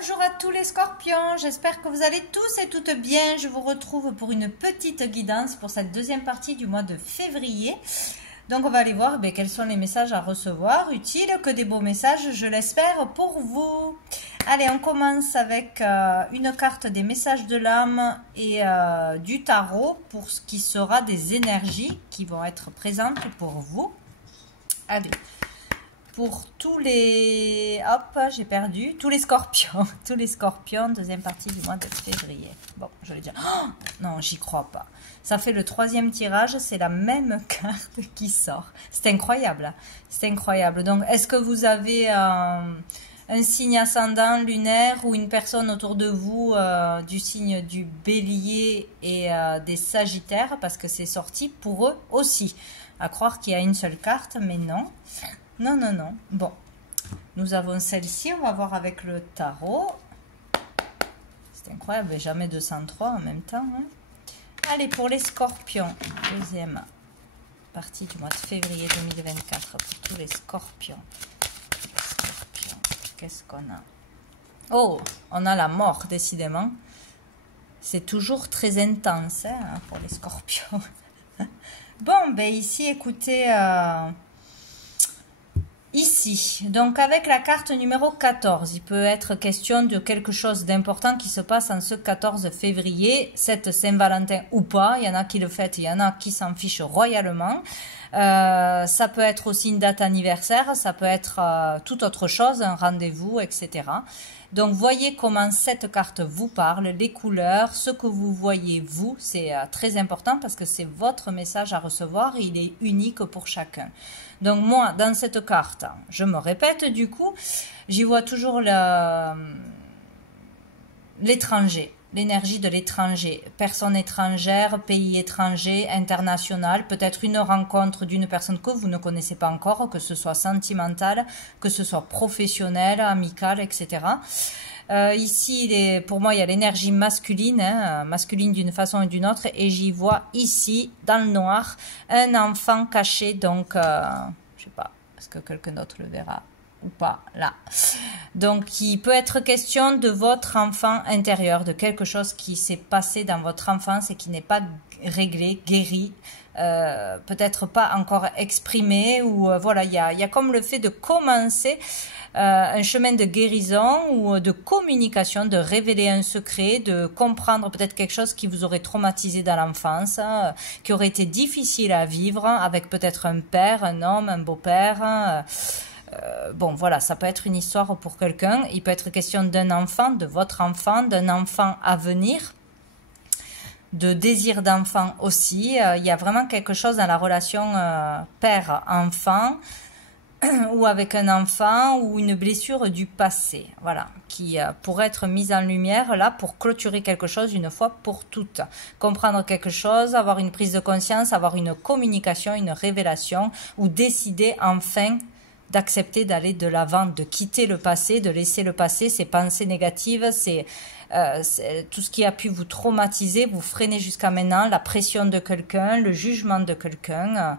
Bonjour à tous les scorpions, j'espère que vous allez tous et toutes bien. Je vous retrouve pour une petite guidance pour cette deuxième partie du mois de février. Donc on va aller voir quels sont les messages à recevoir, utiles, que des beaux messages, je l'espère, pour vous. Allez, on commence avec une carte des messages de l'âme et du tarot pour ce qui sera des énergies qui vont être présentes pour vous. Allez. Pour tous les... Hop, j'ai perdu. Tous les scorpions, deuxième partie du mois de février. Bon, je vais dire... Oh, non, j'y crois pas. Ça fait le troisième tirage, c'est la même carte qui sort. C'est incroyable. C'est incroyable. Donc, est-ce que vous avez un signe ascendant lunaire ou une personne autour de vous du signe du bélier et des sagittaires? Parce que c'est sorti pour eux aussi. À croire qu'il y a une seule carte, mais non. Non, non, non. Bon, nous avons celle-ci. On va voir avec le tarot. C'est incroyable, jamais 203 en même temps. Hein. Allez, pour les scorpions, deuxième partie du mois de février 2024. Pour tous les scorpions. Qu'est-ce qu'on a? Oh, on a la mort, décidément. C'est toujours très intense hein, pour les scorpions. Bon, ben ici, écoutez... Ici, donc avec la carte numéro 14, il peut être question de quelque chose d'important qui se passe en ce 14 février, cette Saint-Valentin ou pas, il y en a qui le fêtent, il y en a qui s'en fichent royalement. Ça peut être aussi une date anniversaire, ça peut être toute autre chose, un rendez-vous, etc. Donc voyez comment cette carte vous parle, les couleurs, ce que vous voyez vous, c'est très important parce que c'est votre message à recevoir et il est unique pour chacun. Donc moi, dans cette carte, je me répète du coup, j'y vois toujours l'étranger. L'énergie de l'étranger, personne étrangère, pays étranger, international, peut-être une rencontre d'une personne que vous ne connaissez pas encore, que ce soit sentimentale, que ce soit professionnelle, amicale, etc. Ici, pour moi, il y a l'énergie masculine, hein, masculine d'une façon ou d'une autre, et j'y vois ici, dans le noir, un enfant caché, donc, je sais pas, est-ce que quelqu'un d'autre le verra ou pas, là. Donc, il peut être question de votre enfant intérieur, de quelque chose qui s'est passé dans votre enfance et qui n'est pas réglé, guéri, peut-être pas encore exprimé, ou voilà, il y a comme le fait de commencer un chemin de guérison ou de communication, de révéler un secret, de comprendre peut-être quelque chose qui vous aurait traumatisé dans l'enfance, qui aurait été difficile à vivre avec peut-être un père, un homme, un beau-père, bon, voilà, ça peut être une histoire pour quelqu'un. Il peut être question d'un enfant, de votre enfant, d'un enfant à venir, de désir d'enfant aussi. Il y a vraiment quelque chose dans la relation père-enfant ou avec un enfant ou une blessure du passé, voilà, qui pourrait être mise en lumière là pour clôturer quelque chose une fois pour toutes. Comprendre quelque chose, avoir une prise de conscience, avoir une communication, une révélation ou décider enfin d'accepter d'aller de l'avant, de quitter le passé, de laisser le passé, ses pensées négatives, c'est tout ce qui a pu vous traumatiser, vous freiner jusqu'à maintenant, la pression de quelqu'un, le jugement de quelqu'un,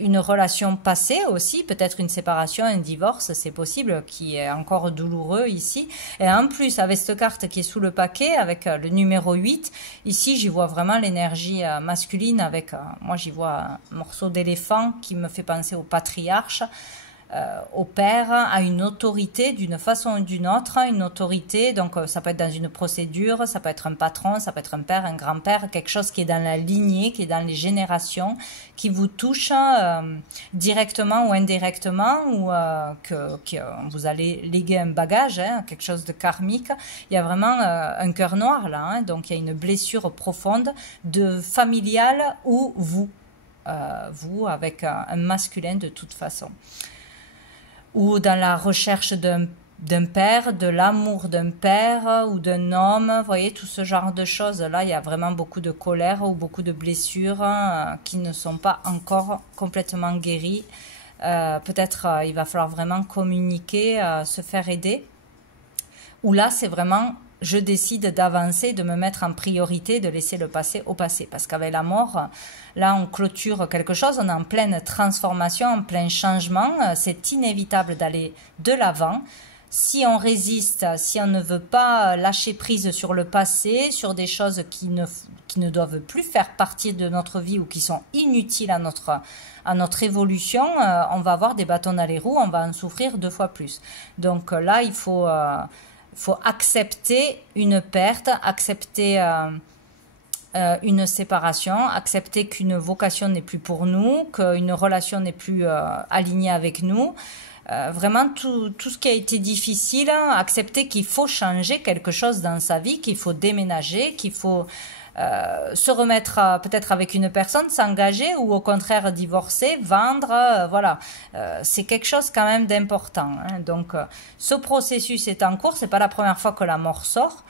une relation passée aussi, peut-être une séparation, un divorce, c'est possible, qui est encore douloureux ici. Et en plus, avec cette carte qui est sous le paquet, avec le numéro 8, ici j'y vois vraiment l'énergie masculine, avec, moi j'y vois un morceau d'éléphant qui me fait penser au patriarche, au père, à une autorité d'une façon ou d'une autre, une autorité, donc ça peut être dans une procédure, ça peut être un patron, ça peut être un père, un grand-père, quelque chose qui est dans la lignée, qui est dans les générations, qui vous touche directement ou indirectement, ou que vous allez léguer un bagage, hein, quelque chose de karmique. Il y a vraiment un cœur noir là, hein, donc il y a une blessure profonde de familiale ou vous avec un masculin de toute façon. Ou dans la recherche d'un père, de l'amour d'un père ou d'un homme, vous voyez, tout ce genre de choses-là, il y a vraiment beaucoup de colère ou beaucoup de blessures qui ne sont pas encore complètement guéries. Peut-être il va falloir vraiment communiquer, se faire aider. Ou là, c'est vraiment... je décide d'avancer, de me mettre en priorité, de laisser le passé au passé. Parce qu'avec la mort, là, on clôture quelque chose, on est en pleine transformation, en plein changement. C'est inévitable d'aller de l'avant. si on résiste, si on ne veut pas lâcher prise sur le passé, sur des choses qui ne doivent plus faire partie de notre vie ou qui sont inutiles à notre évolution, on va avoir des bâtons dans les roues, on va en souffrir 2 fois plus. Donc là, il faut accepter une perte, accepter une séparation, accepter qu'une vocation n'est plus pour nous, qu'une relation n'est plus alignée avec nous. Vraiment tout ce qui a été difficile, accepter qu'il faut changer quelque chose dans sa vie, qu'il faut déménager, qu'il faut se remettre peut-être avec une personne, s'engager ou au contraire divorcer, vendre, voilà. C'est quelque chose quand même d'important. Hein. Donc ce processus est en cours, c'est pas la première fois que la mort sort.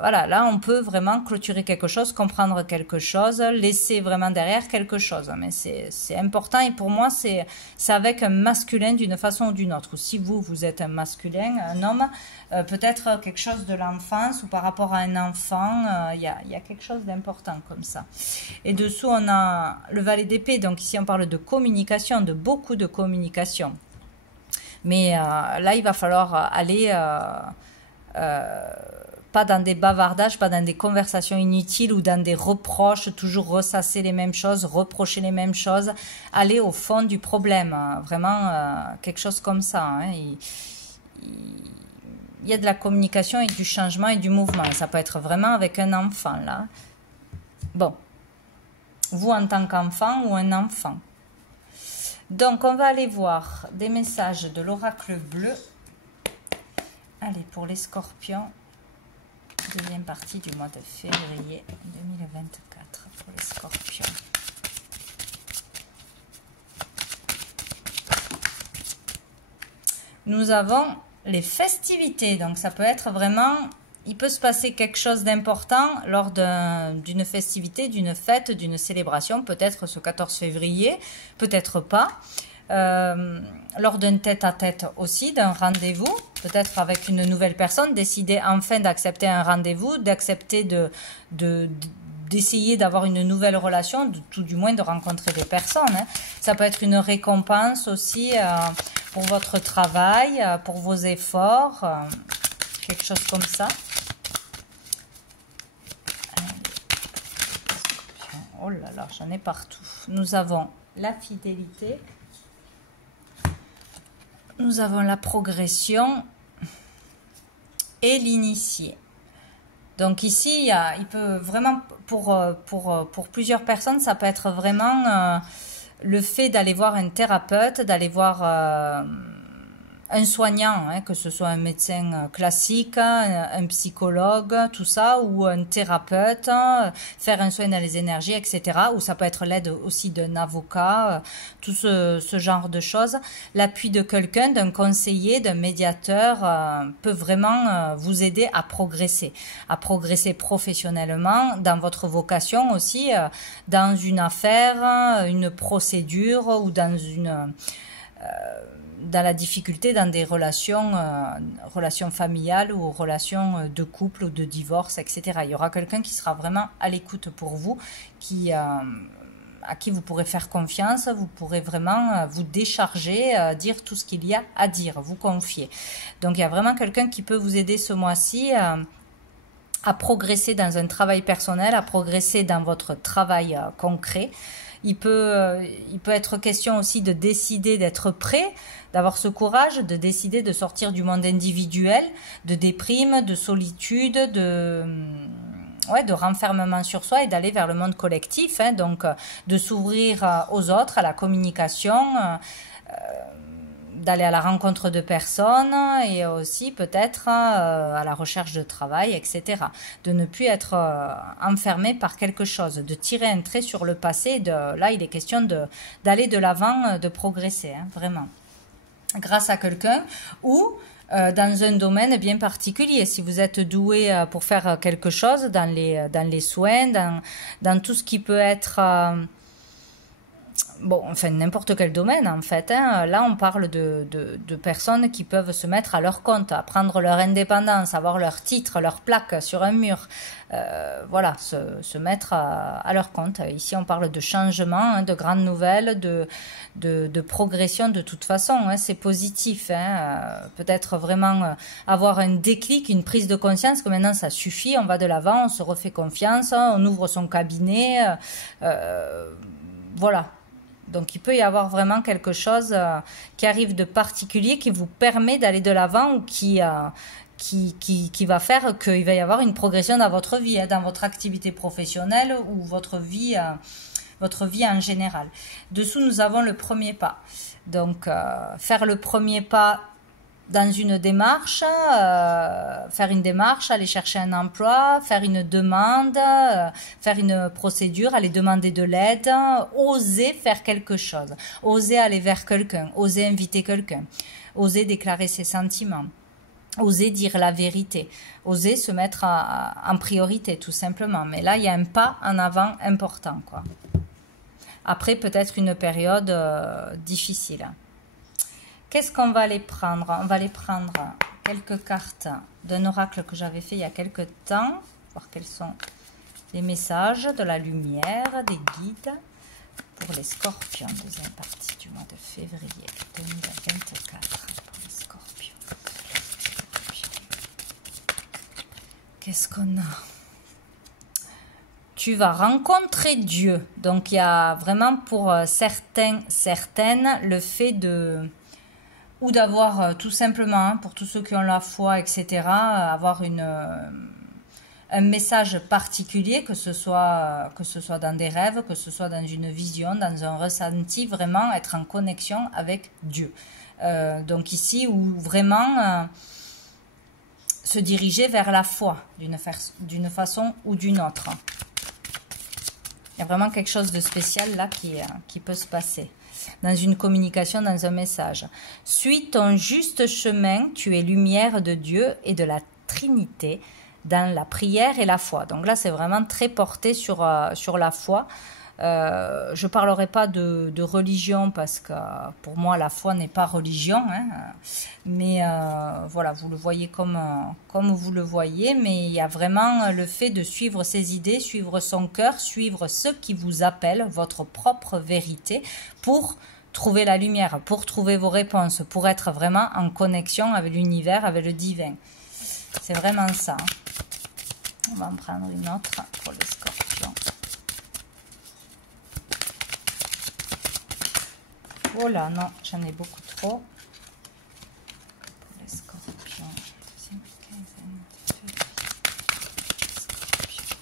Voilà, là on peut vraiment clôturer quelque chose, comprendre quelque chose, laisser vraiment derrière quelque chose, mais c'est important et pour moi c'est avec un masculin d'une façon ou d'une autre, ou si vous êtes un masculin, un homme, peut-être quelque chose de l'enfance ou par rapport à un enfant, il y a quelque chose d'important comme ça. Et dessous on a le valet d'épée, donc ici on parle de communication, de beaucoup de communication, mais là il va falloir aller pas dans des bavardages, pas dans des conversations inutiles ou dans des reproches, toujours ressasser les mêmes choses, reprocher les mêmes choses, aller au fond du problème, vraiment quelque chose comme ça. Hein. Il y a de la communication et du changement et du mouvement, ça peut être vraiment avec un enfant là. Bon, vous en tant qu'enfant ou un enfant. Donc on va aller voir des messages de l'oracle bleu. Allez, pour les scorpions, deuxième partie du mois de février 2024 pour les scorpions. Nous avons les festivités, donc ça peut être vraiment, il peut se passer quelque chose d'important lors d'une festivité, d'une fête, d'une célébration, peut-être ce 14 février, peut-être pas. Lors d'un tête-à-tête aussi, d'un rendez-vous, peut-être avec une nouvelle personne, décider enfin d'accepter un rendez-vous, d'accepter d'essayer d'avoir une nouvelle relation, tout du moins de rencontrer des personnes. Hein. Ça peut être une récompense aussi pour votre travail, pour vos efforts, quelque chose comme ça. Oh là là, j'en ai partout. Nous avons la fidélité. Nous avons la progression et l'initié. Donc ici, il peut vraiment, pour plusieurs personnes, ça peut être vraiment le fait d'aller voir un thérapeute, d'aller voir un soignant, hein, que ce soit un médecin classique, un psychologue, tout ça, ou un thérapeute, faire un soin dans les énergies, etc. Ou ça peut être l'aide aussi d'un avocat, tout ce genre de choses. L'appui de quelqu'un, d'un conseiller, d'un médiateur peut vraiment vous aider à progresser professionnellement, dans votre vocation aussi, dans une affaire, une procédure ou dans la difficulté dans des relations familiales ou relations de couple ou de divorce, etc. Il y aura quelqu'un qui sera vraiment à l'écoute pour vous, à qui vous pourrez faire confiance, vous pourrez vraiment vous décharger, dire tout ce qu'il y a à dire, vous confier. Donc il y a vraiment quelqu'un qui peut vous aider ce mois-ci à progresser dans un travail personnel, à progresser dans votre travail concret. Il peut être question aussi de décider d'être prêt, d'avoir ce courage, de décider de sortir du monde individuel, de déprime, de solitude, de renfermement sur soi et d'aller vers le monde collectif, hein, donc de s'ouvrir aux autres, à la communication, d'aller à la rencontre de personnes et aussi peut-être à la recherche de travail, etc. De ne plus être enfermé par quelque chose, de tirer un trait sur le passé. Là, il est question d'aller de l'avant, de progresser, hein, vraiment. Grâce à quelqu'un ou dans un domaine bien particulier. Si vous êtes doué pour faire quelque chose dans les soins, dans tout ce qui peut être bon, enfin n'importe quel domaine en fait, hein. Là on parle de personnes qui peuvent se mettre à leur compte, à prendre leur indépendance, avoir leur titre, leur plaque sur un mur, voilà, se mettre à leur compte. Ici on parle de changement, hein, de grandes nouvelles, de progression de toute façon, hein, c'est positif, hein, peut-être vraiment avoir un déclic, une prise de conscience que maintenant ça suffit, on va de l'avant, on se refait confiance, on ouvre son cabinet, voilà. Donc il peut y avoir vraiment quelque chose qui arrive de particulier qui vous permet d'aller de l'avant ou qui va faire qu'il va y avoir une progression dans votre vie, hein, dans votre activité professionnelle ou votre vie en général. Dessous, nous avons le premier pas. Donc faire le premier pas dans une démarche, faire une démarche, aller chercher un emploi, faire une demande, faire une procédure, aller demander de l'aide, oser faire quelque chose, oser aller vers quelqu'un, oser inviter quelqu'un, oser déclarer ses sentiments, oser dire la vérité, oser se mettre en priorité tout simplement. Mais là, il y a un pas en avant important, quoi. Après, peut-être une période difficile. Qu'est-ce qu'on va aller prendre? On va aller prendre quelques cartes d'un oracle que j'avais fait il y a quelques temps, voir quels sont les messages de la lumière, des guides pour les scorpions, deuxième partie du mois de février 2024 pour les scorpions. Qu'est-ce qu'on a? Tu vas rencontrer Dieu. Donc il y a vraiment pour certains, certaines, le fait de... ou d'avoir tout simplement, hein, pour tous ceux qui ont la foi, etc., avoir un message particulier, que ce soit dans des rêves, que ce soit dans une vision, dans un ressenti, vraiment être en connexion avec Dieu. Donc ici, où vraiment se diriger vers la foi, d'une façon ou d'une autre. Il y a vraiment quelque chose de spécial là qui peut se passer. Dans une communication, dans un message. Suis ton juste chemin, tu es lumière de Dieu et de la Trinité dans la prière et la foi. Donc là, c'est vraiment très porté sur la foi. Je ne parlerai pas de religion parce que pour moi, la foi n'est pas religion. Hein, mais voilà, vous le voyez comme vous le voyez. Mais il y a vraiment le fait de suivre ses idées, suivre son cœur, suivre ce qui vous appelle, votre propre vérité, pour trouver la lumière, pour trouver vos réponses, pour être vraiment en connexion avec l'univers, avec le divin. C'est vraiment ça. On va en prendre une autre pour les scorpions. Oh là, non, j'en ai beaucoup trop. Pour les scorpions. Deuxième quinzaine de février. Scorpions.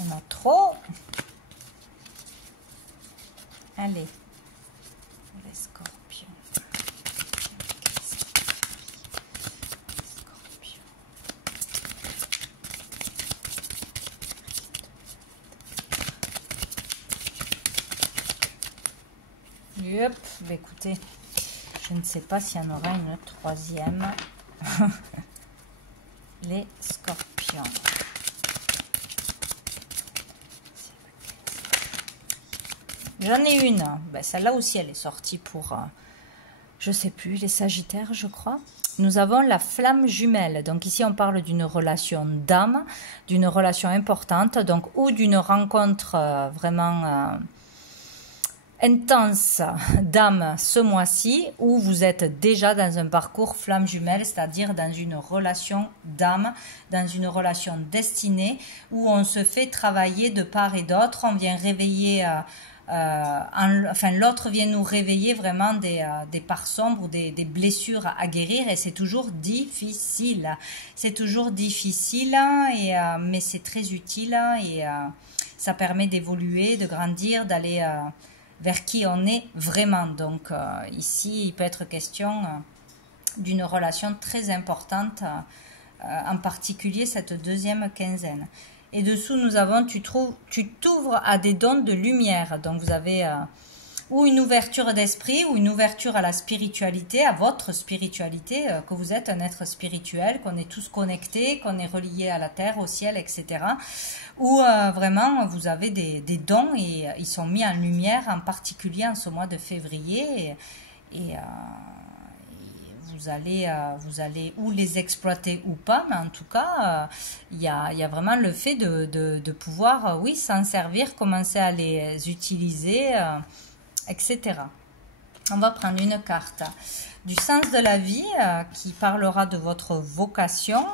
On a trop. Allez. Pour les scorpions. Yep. Bah écoutez, je ne sais pas s'il y en aura une troisième. Les scorpions. J'en ai une. Ben, celle-là aussi, elle est sortie pour, je sais plus, les sagittaires, je crois. Nous avons la flamme jumelle. Donc ici, on parle d'une relation d'âme, d'une relation importante, donc ou d'une rencontre vraiment intense d'âme ce mois-ci, où vous êtes déjà dans un parcours flamme jumelle, c'est-à-dire dans une relation d'âme, dans une relation destinée, où on se fait travailler de part et d'autre, on vient réveiller... enfin, l'autre vient nous réveiller vraiment des parts sombres ou des blessures à guérir, et c'est toujours difficile. C'est toujours difficile, mais c'est très utile, et ça permet d'évoluer, de grandir, d'aller vers qui on est vraiment. Donc ici, il peut être question d'une relation très importante, en particulier cette deuxième quinzaine. Et dessous, nous avons, tu t'ouvres à des dons de lumière. Donc, vous avez ou une ouverture d'esprit, ou une ouverture à la spiritualité, à votre spiritualité, que vous êtes un être spirituel, qu'on est tous connectés, qu'on est reliés à la terre, au ciel, etc. Ou vraiment vous avez des dons et ils sont mis en lumière, en particulier en ce mois de février, et vous allez ou les exploiter ou pas, mais en tout cas, il y a vraiment le fait de pouvoir, oui, s'en servir, commencer à les utiliser, etc. On va prendre une carte du sens de la vie qui parlera de votre vocation,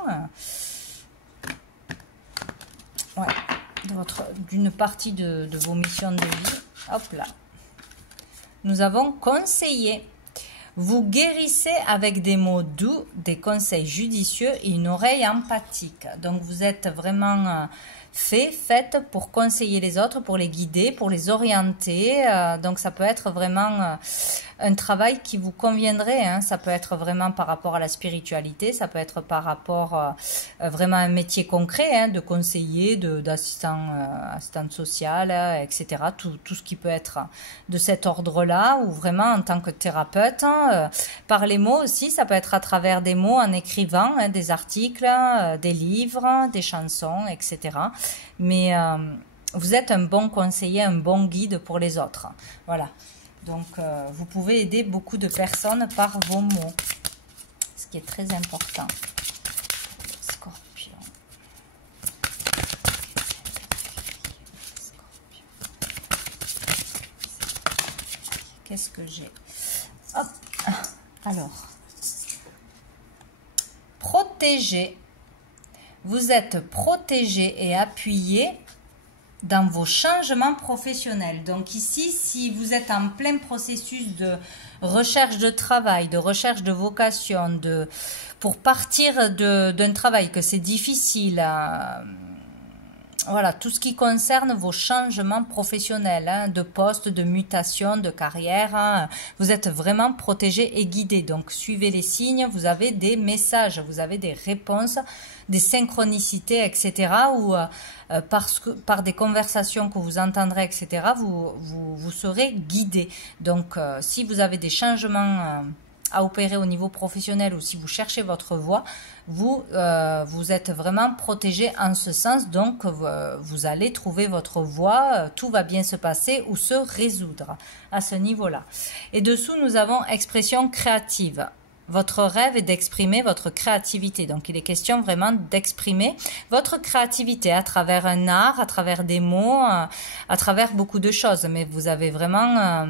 d'une partie de vos missions de vie. Hop là. Nous avons conseillé. Vous guérissez avec des mots doux, des conseils judicieux et une oreille empathique. Donc vous êtes vraiment faite pour conseiller les autres, pour les guider, pour les orienter. Donc ça peut être vraiment un travail qui vous conviendrait. Hein. Ça peut être vraiment par rapport à la spiritualité, ça peut être par rapport vraiment à un métier concret, hein, de conseiller, assistante sociale, etc. Tout ce qui peut être de cet ordre-là, ou vraiment en tant que thérapeute. Par les mots aussi, ça peut être à travers des mots en écrivant, hein, des articles, des livres, des chansons, etc. Mais vous êtes un bon conseiller, un bon guide pour les autres. Voilà. Donc, vous pouvez aider beaucoup de personnes par vos mots, ce qui est très important. Scorpion. Qu'est-ce que j'ai? Hop. Alors, protégé. Vous êtes protégé et appuyé dans vos changements professionnels. Donc ici, si vous êtes en plein processus de recherche de travail, de recherche de vocation, pour partir d'un travail que c'est difficile, voilà, tout ce qui concerne vos changements professionnels, hein, de poste, de mutation, de carrière, hein, vous êtes vraiment protégé et guidé. Donc suivez les signes, vous avez des messages, vous avez des réponses, des synchronicités, etc. Ou par des conversations que vous entendrez, etc., vous serez guidé. Donc si vous avez des changements à opérer au niveau professionnel, ou si vous cherchez votre voie, vous êtes vraiment protégé en ce sens. Donc vous allez trouver votre voie, tout va bien se passer ou se résoudre à ce niveau-là. Et dessous, nous avons expression créative. Votre rêve est d'exprimer votre créativité. Donc, il est question vraiment d'exprimer votre créativité à travers un art, à travers des mots, à travers beaucoup de choses. Mais vous avez vraiment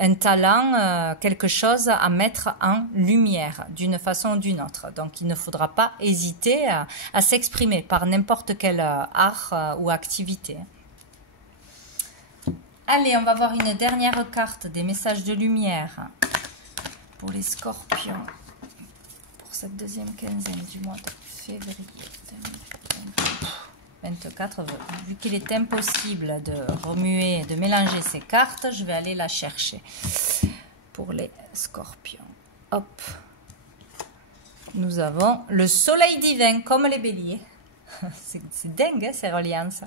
un talent, quelque chose à mettre en lumière d'une façon ou d'une autre. Donc, il ne faudra pas hésiter à s'exprimer par n'importe quel art ou activité. Allez, on va voir une dernière carte des messages de lumière pour les scorpions pour cette deuxième quinzaine du mois de février 2024. Vu qu'il est impossible de remuer, de mélanger ces cartes, je vais aller la chercher pour les scorpions. Hop. Nous avons le soleil divin comme les béliers. C'est dingue, hein, ces reliances.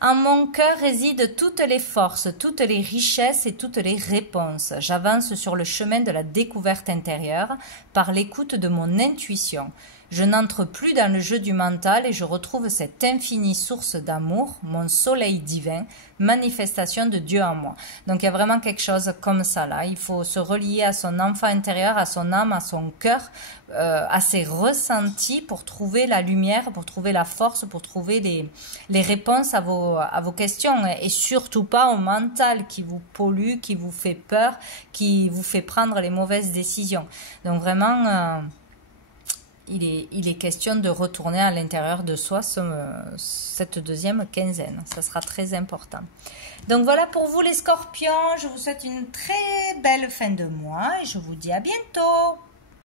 En mon cœur résident toutes les forces, toutes les richesses et toutes les réponses. J'avance sur le chemin de la découverte intérieure par l'écoute de mon intuition. Je n'entre plus dans le jeu du mental et je retrouve cette infinie source d'amour, mon soleil divin, manifestation de Dieu en moi. Donc il y a vraiment quelque chose comme ça là. Il faut se relier à son enfant intérieur, à son âme, à son cœur, à ses ressentis pour trouver la lumière, pour trouver la force, pour trouver les réponses à vos questions. Et surtout pas au mental qui vous pollue, qui vous fait peur, qui vous fait prendre les mauvaises décisions. Donc vraiment... Il est question de retourner à l'intérieur de soi cette deuxième quinzaine. Ça sera très important. Donc voilà pour vous les scorpions. Je vous souhaite une très belle fin de mois et je vous dis à bientôt.